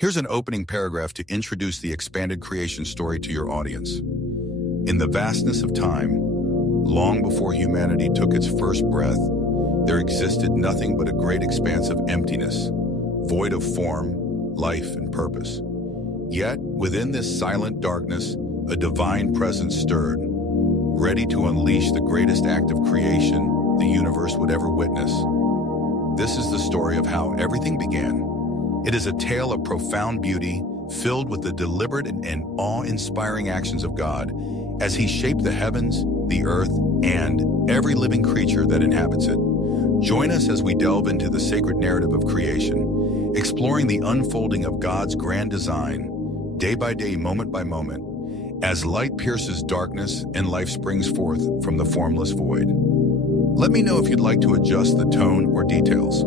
Here's an opening paragraph to introduce the expanded creation story to your audience. In the vastness of time, long before humanity took its first breath, there existed nothing but a great expanse of emptiness, void of form, life, and purpose. Yet, within this silent darkness, a divine presence stirred, ready to unleash the greatest act of creation the universe would ever witness. This is the story of how everything began. It is a tale of profound beauty, filled with the deliberate and awe-inspiring actions of God as He shaped the heavens, the earth, and every living creature that inhabits it. Join us as we delve into the sacred narrative of creation, exploring the unfolding of God's grand design, day by day, moment by moment, as light pierces darkness and life springs forth from the formless void. Let me know if you'd like to adjust the tone or details.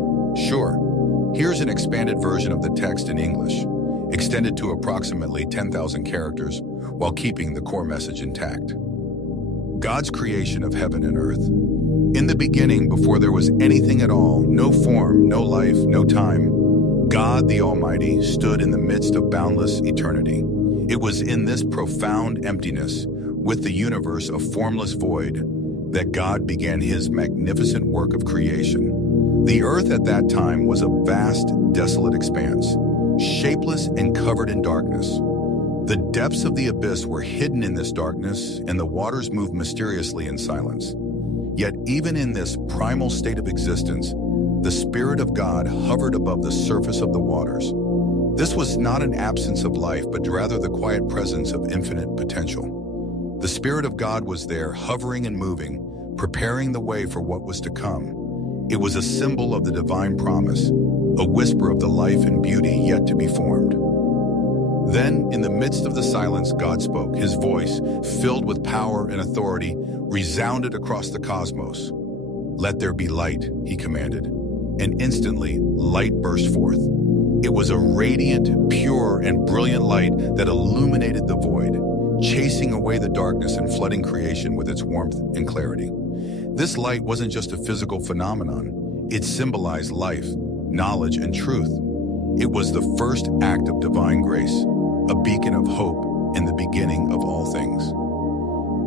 Sure. Here's an expanded version of the text in English, extended to approximately 10,000 characters, while keeping the core message intact. God's creation of heaven and earth. In the beginning, before there was anything at all, no form, no life, no time, God the Almighty stood in the midst of boundless eternity. It was in this profound emptiness, with the universe a formless void, that God began His magnificent work of creation. The earth at that time was a vast, desolate expanse, shapeless and covered in darkness. The depths of the abyss were hidden in this darkness, and the waters moved mysteriously in silence. Yet even in this primal state of existence, the Spirit of God hovered above the surface of the waters. This was not an absence of life, but rather the quiet presence of infinite potential. The Spirit of God was there, hovering and moving, preparing the way for what was to come. It was a symbol of the divine promise, a whisper of the life and beauty yet to be formed. Then, in the midst of the silence, God spoke. His voice, filled with power and authority, resounded across the cosmos. "Let there be light," He commanded, and instantly, light burst forth. It was a radiant, pure, and brilliant light that illuminated the void, chasing away the darkness and flooding creation with its warmth and clarity. This light wasn't just a physical phenomenon. It symbolized life, knowledge, and truth. It was the first act of divine grace, a beacon of hope in the beginning of all things.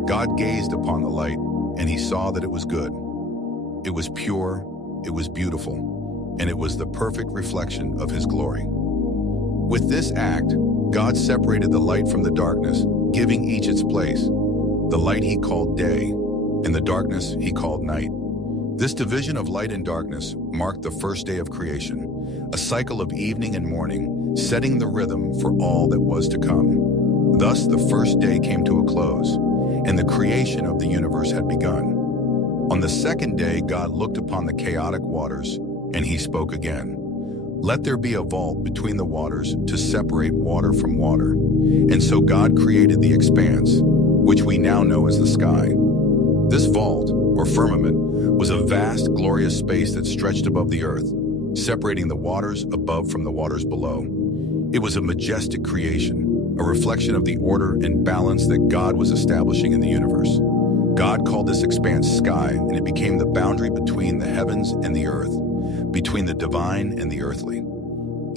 God gazed upon the light, and He saw that it was good. It was pure, it was beautiful, and it was the perfect reflection of His glory. With this act, God separated the light from the darkness, giving each its place. The light He called day, and the darkness He called night. This division of light and darkness marked the first day of creation, a cycle of evening and morning, setting the rhythm for all that was to come. Thus, the first day came to a close, and the creation of the universe had begun. On the second day, God looked upon the chaotic waters, and He spoke again. "Let there be a vault between the waters to separate water from water." And so God created the expanse, which we now know as the sky. This vault, or firmament, was a vast, glorious space that stretched above the earth, separating the waters above from the waters below. It was a majestic creation, a reflection of the order and balance that God was establishing in the universe. God called this expanse sky, and it became the boundary between the heavens and the earth, between the divine and the earthly.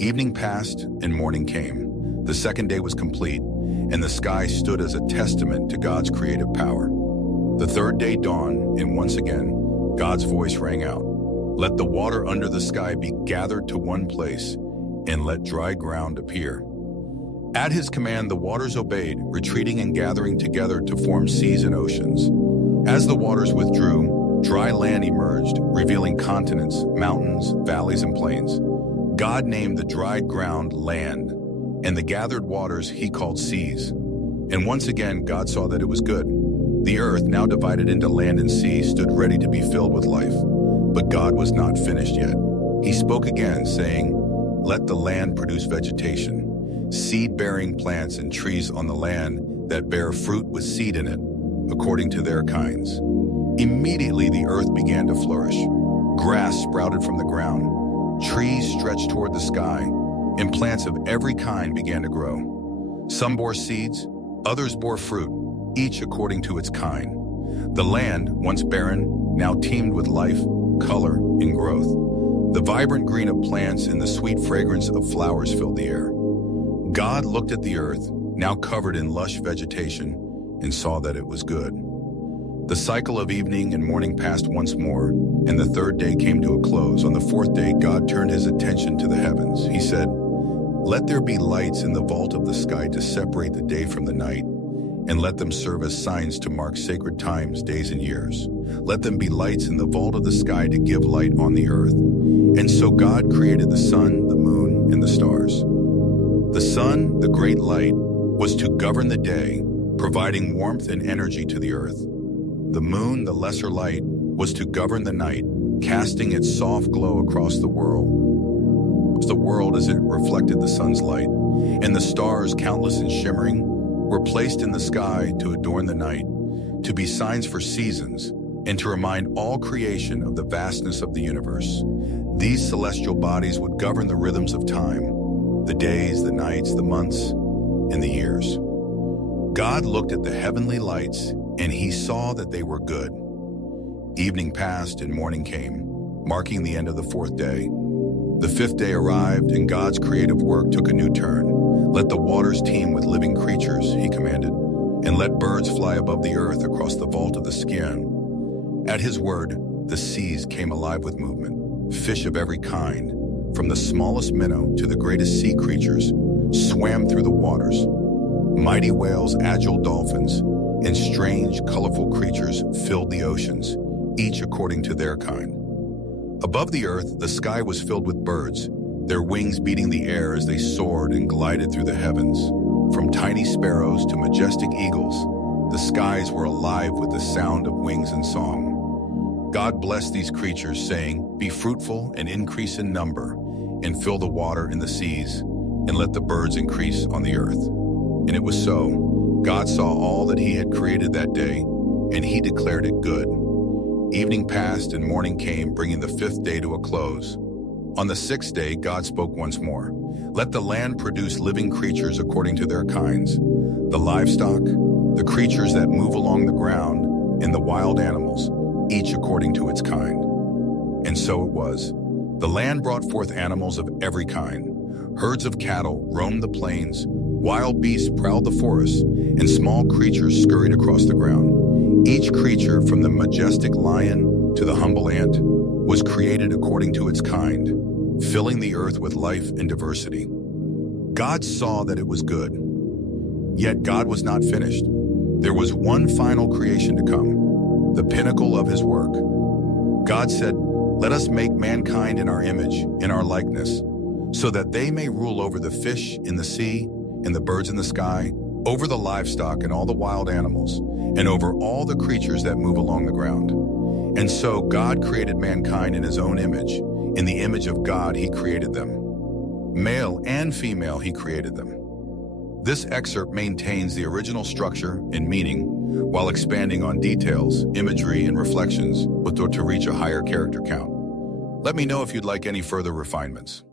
Evening passed, and morning came. The second day was complete, and the sky stood as a testament to God's creative power. The third day dawned, and once again, God's voice rang out. "Let the water under the sky be gathered to one place, and let dry ground appear." At His command, the waters obeyed, retreating and gathering together to form seas and oceans. As the waters withdrew, dry land emerged, revealing continents, mountains, valleys, and plains. God named the dried ground land, and the gathered waters He called seas. And once again, God saw that it was good. The earth, now divided into land and sea, stood ready to be filled with life. But God was not finished yet. He spoke again, saying, "Let the land produce vegetation, seed-bearing plants and trees on the land that bear fruit with seed in it, according to their kinds." Immediately the earth began to flourish. Grass sprouted from the ground, trees stretched toward the sky, and plants of every kind began to grow. Some bore seeds, others bore fruit, each according to its kind. The land, once barren, now teemed with life, color, and growth. The vibrant green of plants and the sweet fragrance of flowers filled the air. God looked at the earth, now covered in lush vegetation, and saw that it was good. The cycle of evening and morning passed once more, and the third day came to a close. On the fourth day, God turned his attention to the heavens. He said, "Let there be lights in the vault of the sky to separate the day from the night, and let them serve as signs to mark sacred times, days, and years. Let them be lights in the vault of the sky to give light on the earth." And so God created the sun, the moon, and the stars. The sun, the great light, was to govern the day, providing warmth and energy to the earth. The moon, the lesser light, was to govern the night, casting its soft glow across the world as it reflected the sun's light. And the stars, countless and shimmering, were placed in the sky to adorn the night, to be signs for seasons, and to remind all creation of the vastness of the universe. These celestial bodies would govern the rhythms of time, the days, the nights, the months, and the years. God looked at the heavenly lights, and he saw that they were good. Evening passed and morning came, marking the end of the fourth day. The fifth day arrived, and God's creative work took a new turn. "Let the waters teem with living creatures," he commanded, "and let birds fly above the earth across the vault of the sky." At his word, the seas came alive with movement. Fish of every kind, from the smallest minnow to the greatest sea creatures, swam through the waters. Mighty whales, agile dolphins, and strange, colorful creatures filled the oceans, each according to their kind. Above the earth, the sky was filled with birds, their wings beating the air as they soared and glided through the heavens. From tiny sparrows to majestic eagles, the skies were alive with the sound of wings and song. God blessed these creatures, saying, "Be fruitful and increase in number, and fill the water in the seas, and let the birds increase on the earth." And it was so. God saw all that he had created that day, and he declared it good. Evening passed and morning came, bringing the fifth day to a close. On the sixth day, God spoke once more. "Let the land produce living creatures according to their kinds, the livestock, the creatures that move along the ground, and the wild animals, each according to its kind." And so it was. The land brought forth animals of every kind. Herds of cattle roamed the plains, wild beasts prowled the forests, and small creatures scurried across the ground. Each creature, from the majestic lion to the humble ant, was created according to its kind, filling the earth with life and diversity. God saw that it was good. Yet God was not finished. There was one final creation to come, the pinnacle of his work. God said, "Let us make mankind in our image, in our likeness, so that they may rule over the fish in the sea and the birds in the sky, over the livestock and all the wild animals, and over all the creatures that move along the ground." And so God created mankind in his own image. In the image of God, he created them. Male and female, he created them. This excerpt maintains the original structure and meaning while expanding on details, imagery, and reflections to reach a higher character count. Let me know if you'd like any further refinements.